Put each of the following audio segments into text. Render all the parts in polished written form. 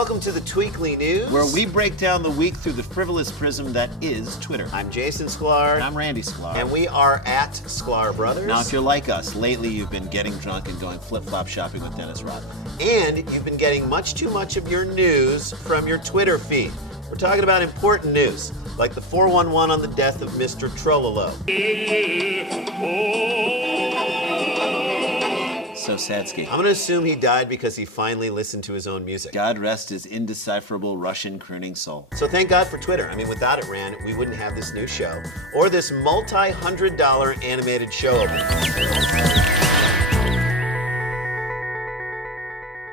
welcome to the Tweekly News, where we break down the week through the frivolous prism that is Twitter. I'm Jason Sklar. And I'm Randy Sklar. And we are at Sklar Brothers. Now, if you're like us, lately you've been getting drunk and going flip-flop shopping with Dennis Rodman. And you've been getting much too much of your news from your Twitter feed. We're talking about important news, like the 411 on the death of Mr. Trololo. So Sadsky. I'm going to assume he died because he finally listened to his own music. God rest his indecipherable Russian crooning soul. So thank God for Twitter. I mean, without it, Rand, we wouldn't have this new show or this multi-$100 animated show opening.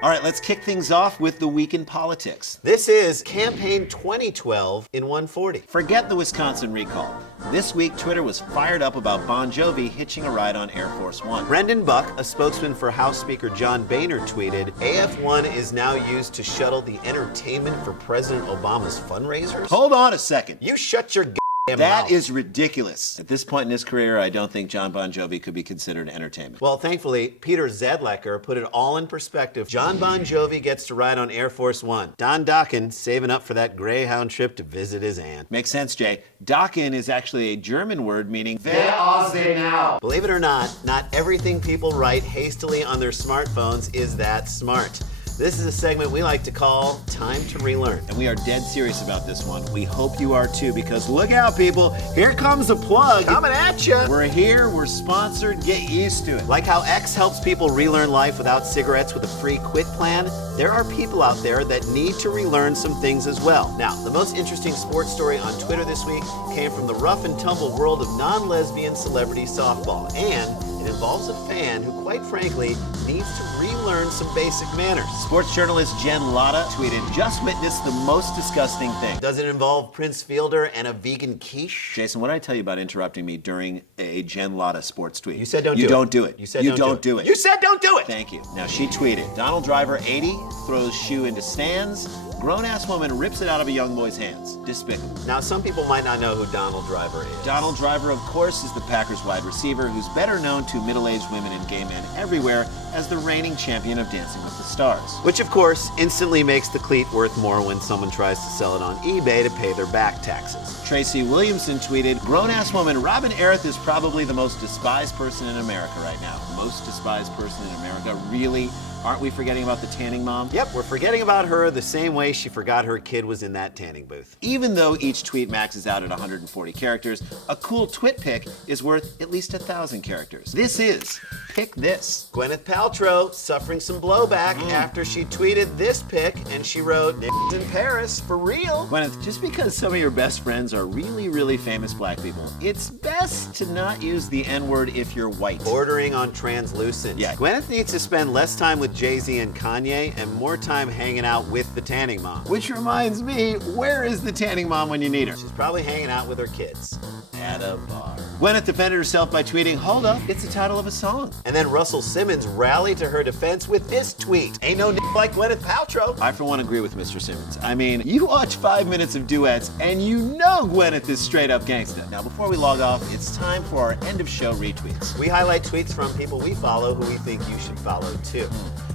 All right, let's kick things off with the week in politics. This is Campaign 2012 in 140. Forget the Wisconsin recall. This week, Twitter was fired up about Bon Jovi hitching a ride on Air Force One. Brendan Buck, a spokesman for House Speaker John Boehner, tweeted, AF-1 is now used to shuttle the entertainment for President Obama's fundraisers? Hold on a second. You shut your mouth. That is ridiculous. At this point in his career, I don't think John Bon Jovi could be considered entertainment. Well, thankfully, Peter Zedlecker put it all in perspective. John Bon Jovi gets to ride on Air Force One. Don Dokken saving up for that Greyhound trip to visit his aunt. Makes sense, Jay. Dokken is actually a German word meaning Wer are they now? Believe it or not everything people write hastily on their smartphones is that smart. This is a segment we like to call Time to Relearn. And we are dead serious about this one. We hope you are too, because look out, people. Here comes a plug. Coming at you. We're here. We're sponsored. Get used to it. Like how X helps people relearn life without cigarettes with a free quit plan, there are people out there that need to relearn some things as well. Now, the most interesting sports story on Twitter this week came from the rough and tumble world of non-lesbian celebrity softball. And it involves a fan who, quite frankly, needs to relearn some basic manners. Sports journalist Jen Latta tweeted, just witnessed the most disgusting thing. Does it involve Prince Fielder and a vegan quiche? Jason, what did I tell you about interrupting me during a Jen Latta sports tweet? You said don't do it. You don't do it. You said don't do it. You said don't do it. Thank you. Now she tweeted, Donald Driver, 80, throws shoe into stands. Grown-ass woman rips it out of a young boy's hands. Despicable. Now, some people might not know who Donald Driver is. Donald Driver, of course, is the Packers wide receiver who's better known to middle-aged women and gay men everywhere as the reigning champion of Dancing with the Stars. Which, of course, instantly makes the cleat worth more when someone tries to sell it on eBay to pay their back taxes. Tracy Williamson tweeted, grown-ass woman Robin Aerith is probably the most despised person in America right now. Most despised person in America? Really? Aren't we forgetting about the tanning mom? Yep, we're forgetting about her the same way she forgot her kid was in that tanning booth. Even though each tweet maxes out at 140 characters, a cool twit pic is worth at least 1,000 characters. This is Pick This. Gwyneth Paltrow suffering some blowback after she tweeted this pic, and she wrote, "Niggas in Paris, for real." Gwyneth, just because some of your best friends are really, really famous black people, it's best to not use the N-word if you're white. Bordering on translucent. Yeah. Gwyneth needs to spend less time with Jay-Z and Kanye and more time hanging out with the tanning mom. Which reminds me, where is the tanning mom when you need her? She's probably hanging out with her kids. At a bar. Gwyneth defended herself by tweeting, hold up, it's the title of a song. And then Russell Simmons rallied to her defense with this tweet. Ain't no like Gwyneth Paltrow. I, for one, agree with Mr. Simmons. I mean, you watch 5 minutes of duets and you know Gwyneth is straight up gangsta. Now, before we log off, it's time for our end of show retweets. We highlight tweets from people we follow who we think you should follow too.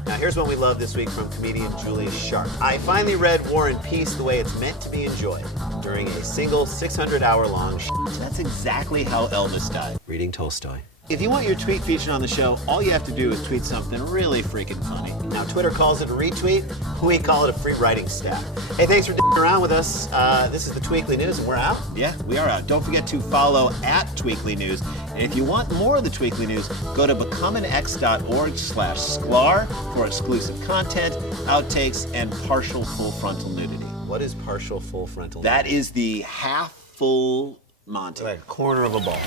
Now, here's one we love this week from comedian Julia Sharp. I finally read War and Peace the way it's meant to be enjoyed during a single 600-hour-long That's exactly how Elvis died. reading Tolstoy. If you want your tweet featured on the show, all you have to do is tweet something really freaking funny. Now, Twitter calls it a retweet. We call it a free writing stack. Hey, thanks for d***ing around with us. This is the Tweekly News, and we're out. Yeah, we are out. Don't forget to follow at Tweekly News. And if you want more of the Tweekly News, go to becomeanx.org/sklar for exclusive content, outtakes, and partial full frontal nudity. What is partial full frontal? That is the half full Monty. like a corner of a ball.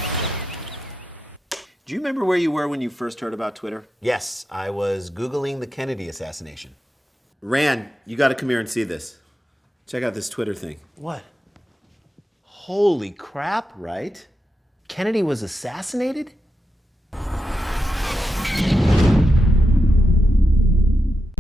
Do you remember where you were when you first heard about Twitter? Yes, I was Googling the Kennedy assassination. Rand, you got to come here and see this. Check out this Twitter thing. What? Holy crap, right? Kennedy was assassinated?